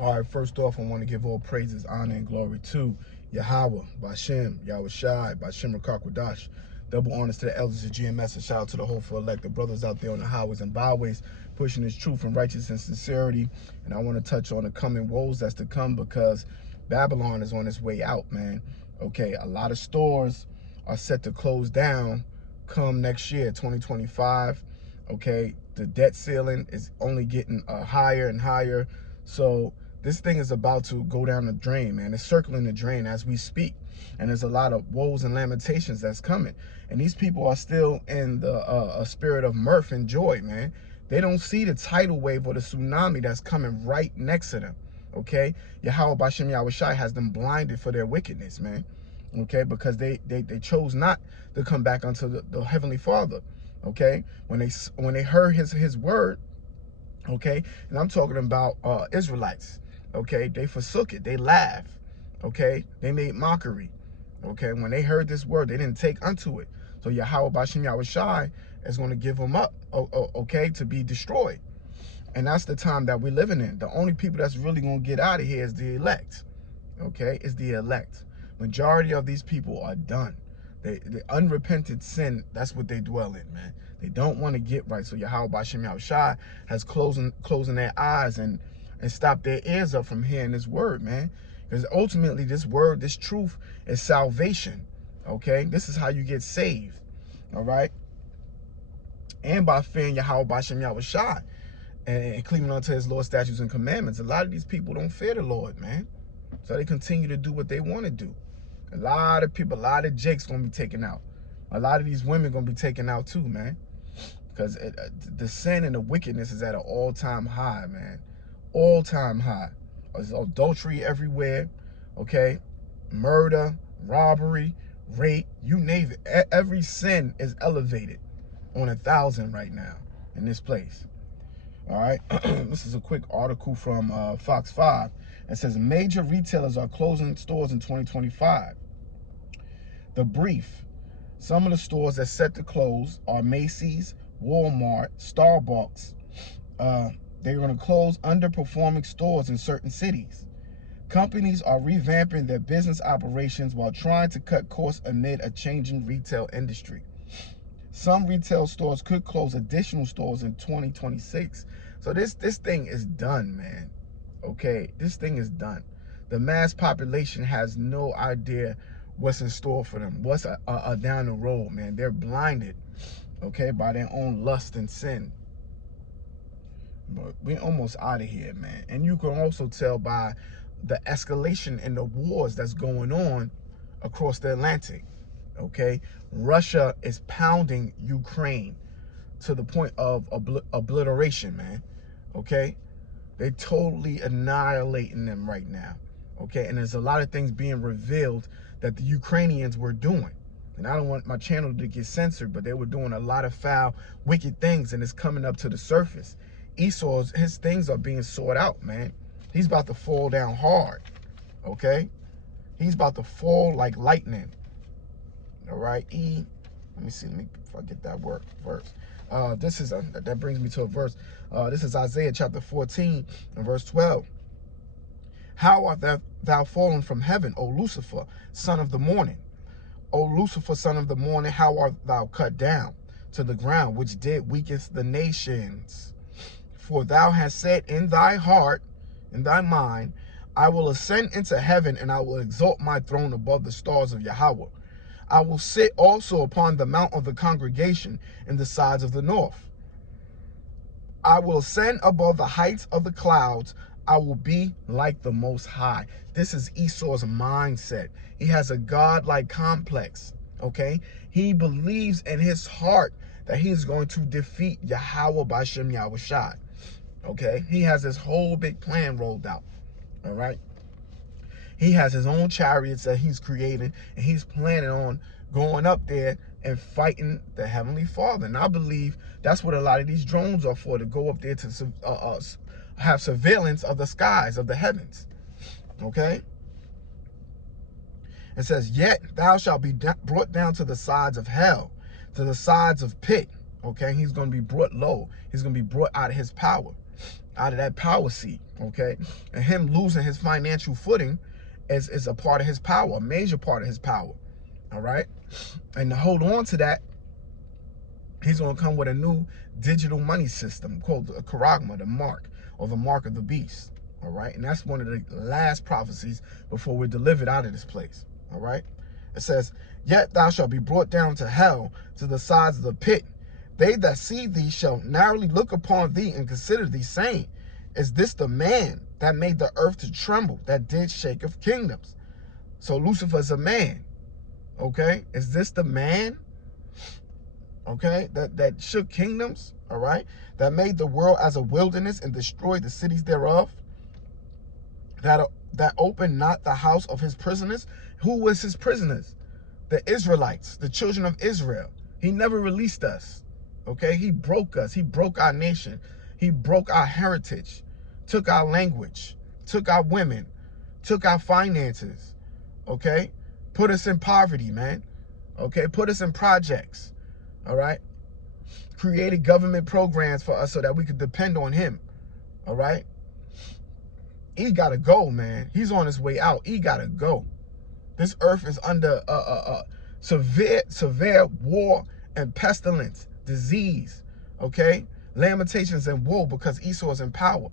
All right, first off, I want to give all praises, honor, and glory to Yahweh, Bashem, Yahweh Shai, Bashem Rakakwadash. Double honors to the elders of GMS, and shout out to the hopeful elect, the brothers out there on the highways and byways, pushing this truth and righteousness and sincerity. And I want to touch on the coming woes that's to come, because Babylon is on its way out, man. Okay, a lot of stores are set to close down come next year, 2025. Okay, the debt ceiling is only getting higher and higher. So this thing is about to go down the drain, man. It's circling the drain as we speak. And there's a lot of woes and lamentations that's coming. And these people are still in the a spirit of mirth and joy, man. They don't see the tidal wave or the tsunami that's coming right next to them, okay? Yahweh Bashem Yahweh Shai has them blinded for their wickedness, man, okay? Because they chose not to come back unto the Heavenly Father, okay? When they heard his word, okay? And I'm talking about Israelites, okay? They forsook it. They laughed, okay? They made mockery, okay? When they heard this word, they didn't take unto it. So Yahweh Bashem Yahweh Shai is going to give them up, okay, to be destroyed. And that's the time that we're living in. The only people that's really going to get out of here is the elect, okay? Is the elect. Majority of these people are done. The unrepented sin, that's what they dwell in, man. They don't want to get right. So Yahweh Bashem Yahweh Shai has closing their eyes and stopped their ears up from hearing this word, man. Because ultimately this word, this truth is salvation, okay? This is how you get saved, all right? And by fearing Yahweh Bashem Yahweh Shai and cleaving unto his Lord statutes and commandments. A lot of these people don't fear the Lord, man. So they continue to do what they want to do. A lot of people, a lot of jakes gonna be taken out. A lot of these women gonna be taken out too, man. Because the sin and the wickedness is at an all-time high, man. All-time high. There's adultery everywhere, okay? Murder, robbery, rape, you name it. Every sin is elevated on 1,000 right now in this place. All right, this is a quick article from Fox 5. It says major retailers are closing stores in 2025. The brief: some of the stores that's set to close are Macy's, Walmart, Starbucks. They're going to close underperforming stores in certain cities. Companies are revamping their business operations while trying to cut costs amid a changing retail industry. Some retail stores could close additional stores in 2026. So this thing is done, man. Okay, this thing is done. The mass population has no idea what's in store for them, what's down the road, man. They're blinded, okay, by their own lust and sin. But we're almost out of here, man. And you can also tell by the escalation in the wars that's going on across the Atlantic. Okay, Russia is pounding Ukraine to the point of obliteration, man. Okay, they're totally annihilating them right now. Okay, and there's a lot of things being revealed that the Ukrainians were doing. And I don't want my channel to get censored, but they were doing a lot of foul, wicked things, and it's coming up to the surface. Esau's, his things are being sorted out, man. He's about to fall down hard, okay? He's about to fall like lightning. All right, let me see, if I get that verse. That brings me to a verse. This is Isaiah chapter 14 and verse 12. How art thou fallen from heaven, O Lucifer, son of the morning? O Lucifer, son of the morning, how art thou cut down to the ground, which did weakest the nations? For thou hast said in thy heart, in thy mind, I will ascend into heaven, and I will exalt my throne above the stars of Yahweh. I will sit also upon the mount of the congregation in the sides of the north. I will ascend above the heights of the clouds. I will be like the Most High. This is Esau's mindset. He has a godlike complex, okay? He believes in his heart that he's going to defeat Yahweh Bashem Yahweh Shai, okay? He has this whole big plan rolled out, all right? He has his own chariots that he's creating, and he's planning on going up there and fighting the Heavenly Father. And I believe that's what a lot of these drones are for, to go up there to have surveillance of the skies, of the heavens, okay? It says, yet thou shalt be brought down to the sides of hell, to the sides of pit, okay? He's going to be brought low. He's going to be brought out of his power, out of that power seat, okay? And him losing his financial footing is a part of his power, a major part of his power, all right? And to hold on to that, he's going to come with a new digital money system called the Charagma, the mark, or the mark of the beast, all right? And that's one of the last prophecies before we're delivered out of this place, all right? It says, yet thou shalt be brought down to hell, to the sides of the pit. They that see thee shall narrowly look upon thee and consider thee, saying, is this the man that made the earth to tremble, that did shake of kingdoms? So Lucifer's a man, okay? Is this the man, okay, that shook kingdoms, all right? That made the world as a wilderness and destroyed the cities thereof? That opened not the house of his prisoners? Who was his prisoners? The Israelites, the children of Israel. He never released us, okay? He broke us. He broke our nation. He broke our heritage, took our language, took our women, took our finances, okay? Put us in poverty, man, okay? Put us in projects, all right? Created government programs for us so that we could depend on him, all right? He got to go, man. He's on his way out. He got to go. This earth is under severe war and pestilence, disease, okay? Lamentations and woe because Esau is in power.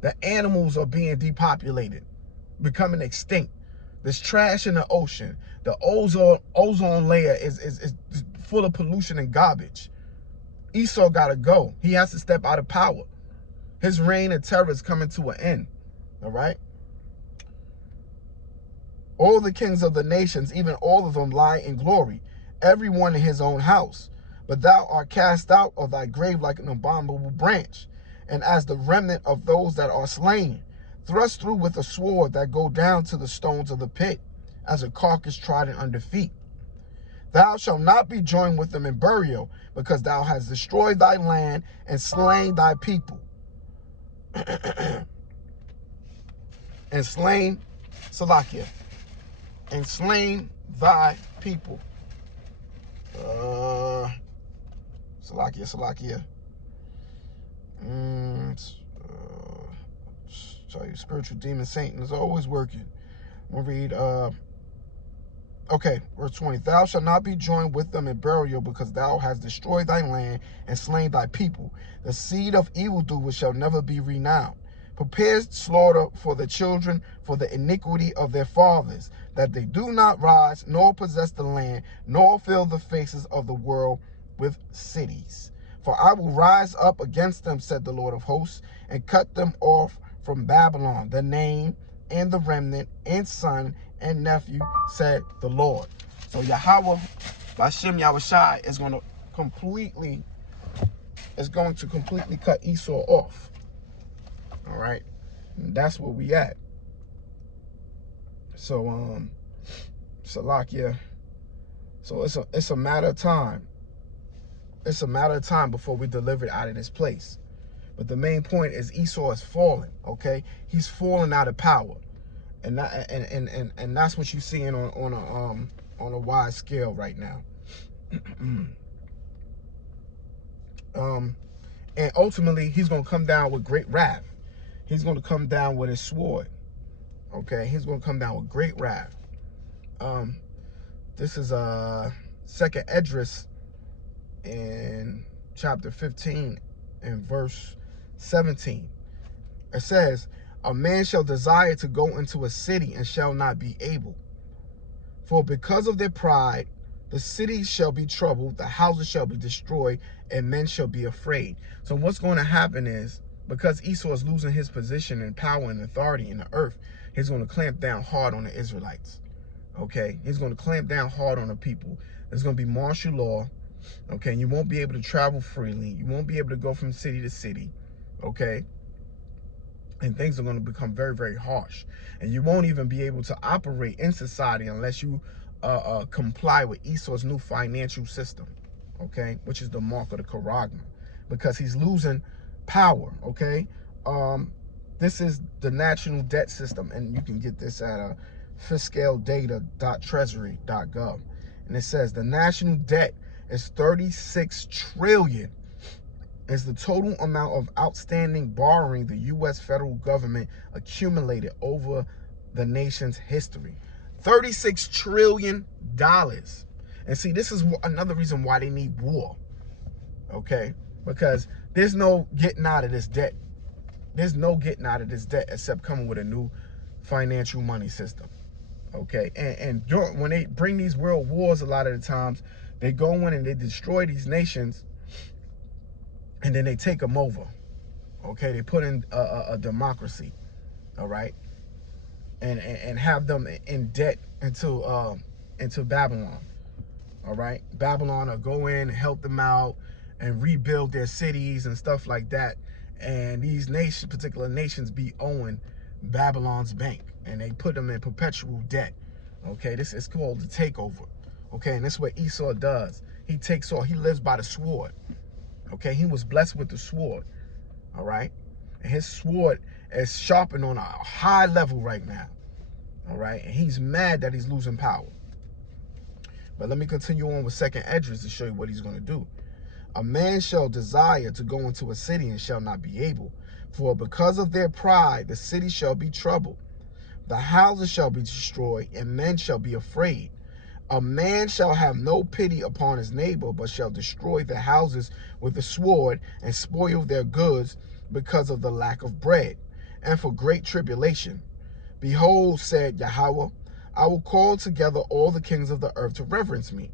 The animals are being depopulated, becoming extinct. There's trash in the ocean. The ozone layer is full of pollution and garbage. Esau got to go. He has to step out of power. His reign of terror is coming to an end, all right? All the kings of the nations, even all of them, lie in glory, every one in his own house. But thou art cast out of thy grave like an abominable branch, and as the remnant of those that are slain, thrust through with a sword that go down to the stones of the pit, as a carcass trodden under feet. Thou shalt not be joined with them in burial, because thou hast destroyed thy land and slain thy people. And slain, Salakia, and slain thy people. Salakia. Tell you, spiritual demon Satan is always working. We'll read, okay, verse 20. Thou shalt not be joined with them in burial, because thou hast destroyed thy land and slain thy people. The seed of evildoers shall never be renowned. Prepare slaughter for the children for the iniquity of their fathers, that they do not rise, nor possess the land, nor fill the faces of the world with cities. For I will rise up against them, said the Lord of hosts, and cut them off from Babylon, the name and the remnant and son and nephew, said the Lord. So Yahweh, Bashem Yahushai, is going to completely cut Esau off. All right, and that's where we at. So Salakia. So it's a matter of time. It's a matter of time before we deliver it out of this place. But the main point is Esau is falling. Okay, he's falling out of power, and that's what you're seeing on a wide scale right now. And ultimately, he's gonna come down with great wrath. He's going to come down with his sword. Okay, he's going to come down with great wrath. This is Second Esdras in chapter 15 and verse 17. It says, a man shall desire to go into a city and shall not be able. For because of their pride, the cities shall be troubled, the houses shall be destroyed, and men shall be afraid. So what's going to happen is, because Esau is losing his position and power and authority in the earth, he's going to clamp down hard on the Israelites. Okay? He's going to clamp down hard on the people. There's going to be martial law. Okay? You won't be able to travel freely. You won't be able to go from city to city. Okay? And things are going to become very, very harsh. And you won't even be able to operate in society unless you comply with Esau's new financial system. Okay? Which is the mark of the Charagma. Because he's losing power, okay? This is the national debt system, and you can get this at fiscaldata.treasury.gov. And it says the national debt is 36 trillion is the total amount of outstanding borrowing the U.S. federal government accumulated over the nation's history. $36 trillion. And see, this is another reason why they need war, okay? Because there's no getting out of this debt. There's no getting out of this debt except coming with a new financial money system, okay? And when they bring these world wars, a lot of the times, they go in and they destroy these nations, and then they take them over, okay? They put in a democracy, all right? And have them in debt into Babylon, all right? Babylon will go in and help them out and rebuild their cities and stuff like that. And these particular nations be owing Babylon's bank, and they put them in perpetual debt, okay? This is called the takeover, okay? And this is what Esau does. He takes off. He lives by the sword, okay? He was blessed with the sword, all right? And his sword is sharpened on a high level right now, all right? And he's mad that he's losing power. But let me continue on with 2nd Esdras to show you what he's going to do. A man shall desire to go into a city and shall not be able, for because of their pride the city shall be troubled. The houses shall be destroyed, and men shall be afraid. A man shall have no pity upon his neighbor, but shall destroy their houses with the sword, and spoil their goods because of the lack of bread, and for great tribulation. Behold, said Yahweh, I will call together all the kings of the earth to reverence me,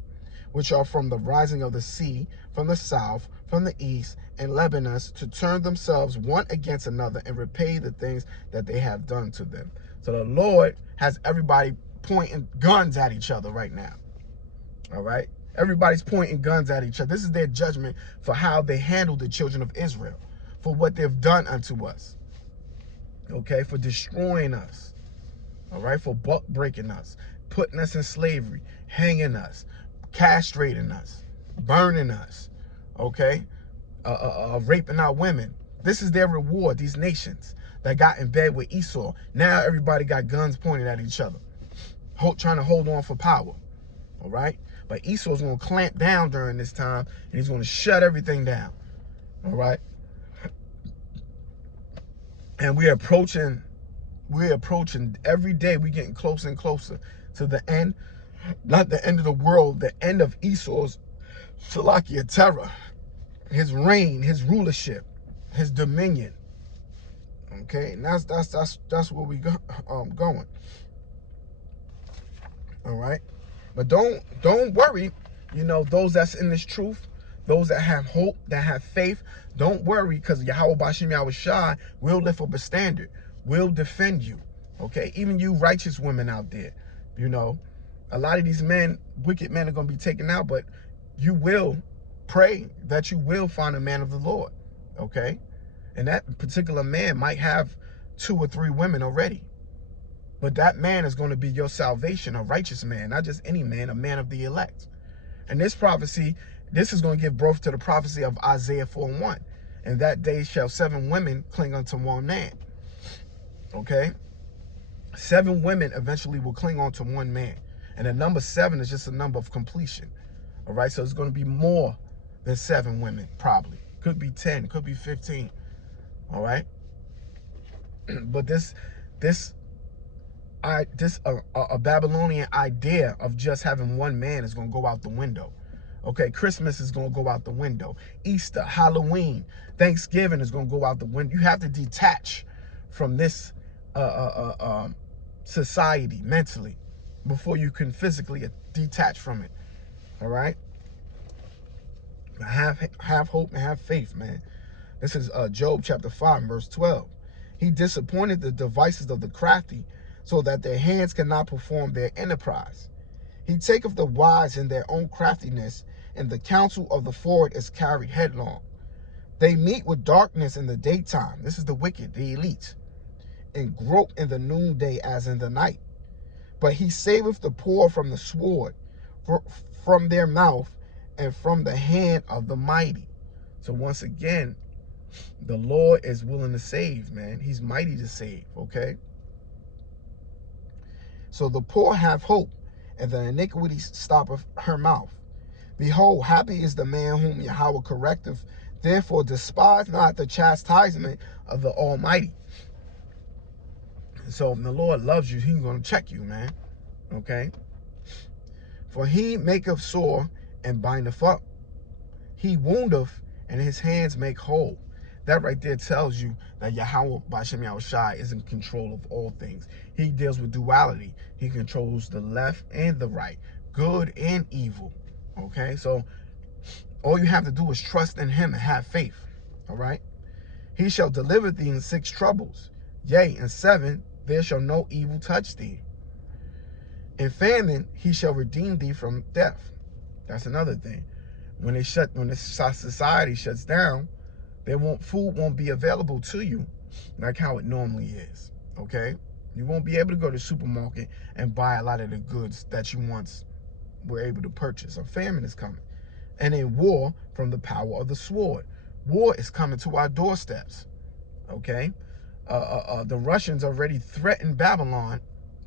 which are from the rising of the sea, from the south, from the east, and Lebanon, to turn themselves one against another and repay the things that they have done to them. So the Lord has everybody pointing guns at each other right now, all right? Everybody's pointing guns at each other. This is their judgment for how they handled the children of Israel, for what they've done unto us, okay, for destroying us, all right, for buck breaking us, putting us in slavery, hanging us, castrating us, burning us, okay, raping our women. This is their reward, these nations that got in bed with Esau. Now everybody got guns pointed at each other, trying to hold on for power, all right? But Esau's going to clamp down during this time, and he's going to shut everything down, all right? And we're approaching every day. We're getting closer and closer to the end, not the end of the world, the end of Esau's Salakia terror, his reign, his rulership, his dominion. Okay, and that's where we going. All right, but don't worry. You know, those that's in this truth, those that have hope, that have faith, don't worry, because Yahweh Bashim Yahweh Shai will lift up a standard, will defend you. Okay, even you righteous women out there, you know, a lot of these men, wicked men, are going to be taken out, but you will pray that you will find a man of the Lord, okay? And that particular man might have 2 or 3 women already. But that man is going to be your salvation, a righteous man, not just any man, a man of the elect. And this prophecy, this is going to give birth to the prophecy of Isaiah 4:1. And that day shall 7 women cling unto one man. Okay? 7 women eventually will cling on to one man. And the number 7 is just a number of completion. All right? So it's going to be more than 7 women, probably. Could be 10, could be 15. All right? But a Babylonian idea of just having one man is going to go out the window. Okay, Christmas is going to go out the window. Easter, Halloween, Thanksgiving is going to go out the window. You have to detach from this society mentally before you can physically detach from it. All right? Have hope and have faith, man. This is Job chapter 5, verse 12. He disappointed the devices of the crafty, so that their hands cannot perform their enterprise. He taketh the wise in their own craftiness, and the counsel of the forward is carried headlong. They meet with darkness in the daytime. This is the wicked, the elite, and grope in the noonday as in the night. But he saveth the poor from the sword, from their mouth, and from the hand of the mighty. So once again, the Lord is willing to save, man. He's mighty to save, okay? So the poor have hope, and the iniquity stoppeth her mouth. Behold, happy is the man whom Yahweh correcteth Therefore, despise not the chastisement of the Almighty. So if the Lord loves you, he's going to check you, man. Okay? For he maketh sore and bindeth up. He woundeth and his hands make whole. That right there tells you that Yahweh Ba'ashem Yahushai is in control of all things. He deals with duality. He controls the left and the right, good and evil. Okay? So all you have to do is trust in him and have faith. All right? He shall deliver thee in 6 troubles. Yea, in 7 there shall no evil touch thee. In famine he shall redeem thee from death. That's another thing. When the society shuts down, food won't be available to you like how it normally is. Okay? You won't be able to go to the supermarket and buy a lot of the goods that you once were able to purchase. A famine is coming. And in war, from the power of the sword. War is coming to our doorsteps. Okay? The Russians already threatened Babylon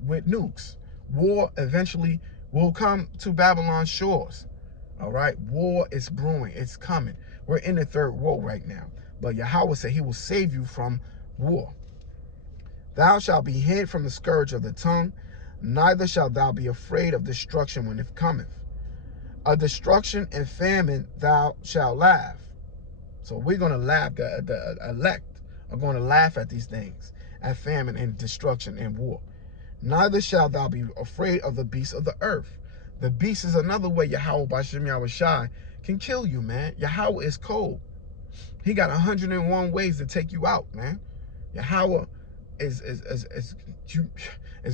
with nukes. War eventually will come to Babylon's shores. All right? War is brewing. It's coming. We're in the 3rd war right now. But Yahweh said he will save you from war. Thou shalt be hid from the scourge of the tongue, neither shalt thou be afraid of destruction when it cometh. A destruction and famine thou shalt laugh. So we're going to laugh. The elect are going to laugh at these things, at famine and destruction and war. Neither shalt thou be afraid of the beasts of the earth. The beast is another way Yahweh Ba'ashem Yahushai can kill you, man. Yahweh is cold. He got 101 ways to take you out, man. Yahweh is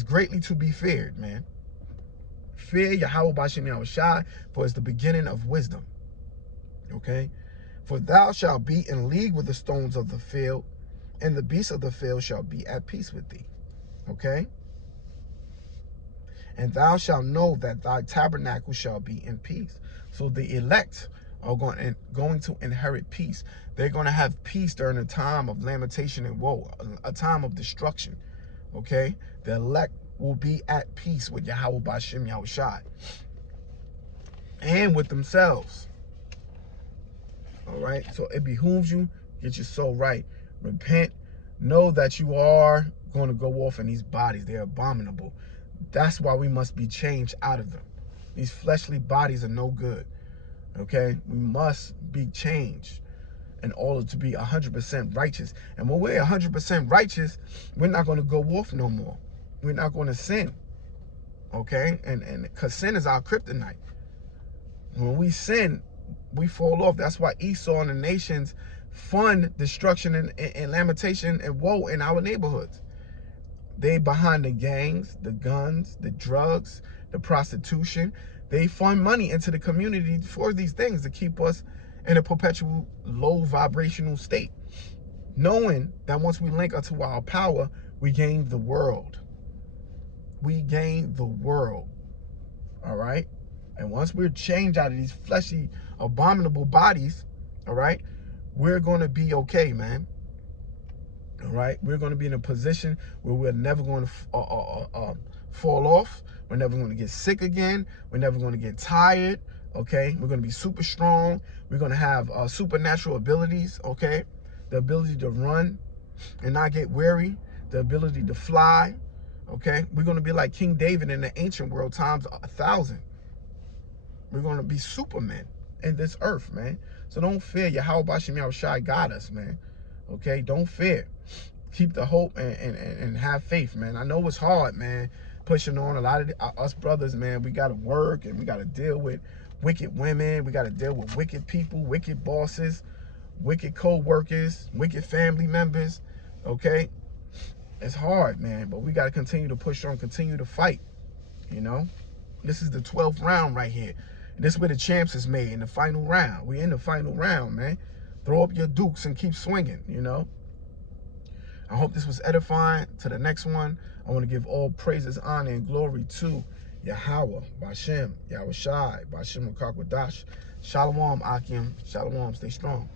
greatly to be feared, man. Fear Yahweh Ba'ashem Yahushai, for it's the beginning of wisdom. Okay? For thou shalt be in league with the stones of the field, and the beasts of the field shall be at peace with thee. Okay? And thou shalt know that thy tabernacle shall be in peace. So the elect are going to inherit peace. They're going to have peace during a time of lamentation and woe, a time of destruction. Okay? The elect will be at peace with Yahweh Ba'ashem Yahushai and with themselves. All right? So it behooves you, get your soul right. Repent. Know that you are going to go off in these bodies. They're abominable. That's why we must be changed out of them. These fleshly bodies are no good. Okay? We must be changed in order to be 100% righteous. And when we're 100% righteous, we're not going to go off no more. We're not going to sin. Okay? And because sin is our kryptonite. When we sin, we fall off. That's why Esau and the nations fund destruction and lamentation and woe in our neighborhoods. They behind the gangs, the guns, the drugs, the prostitution. They fund money into the community for these things to keep us in a perpetual low vibrational state. Knowing that once we link up to our power, we gain the world. We gain the world. All right? And once we're changed out of these fleshy, abominable bodies, all right, we're going to be okay, man. All right? We're going to be in a position where we're never going to fall off. We're never going to get sick again. We're never going to get tired. Okay? We're going to be super strong. We're going to have supernatural abilities. Okay? The ability to run and not get weary. The ability to fly. Okay? We're going to be like King David in the ancient world times 1,000. We're going to be supermen in this earth, man. So don't fear. Yahweh Ba'ashem Yahushai got us, man. Okay? Don't fear. Keep the hope and have faith, man. I know it's hard, man, pushing on. A lot of us brothers, man, we got to work and we got to deal with wicked women. We got to deal with wicked people, wicked bosses, wicked co-workers, wicked family members, okay? It's hard, man, but we got to continue to push on, continue to fight, you know? This is the 12th round right here. And this is where the champs is made, in the final round. We in the final round, man. Throw up your dukes and keep swinging, you know? I hope this was edifying. To the next one, I want to give all praises, honor, and glory to Yahweh, Ba'ashem, Yahushai, Ba'ashem Makakwadash. Shalom, Akim. Shalom, stay strong.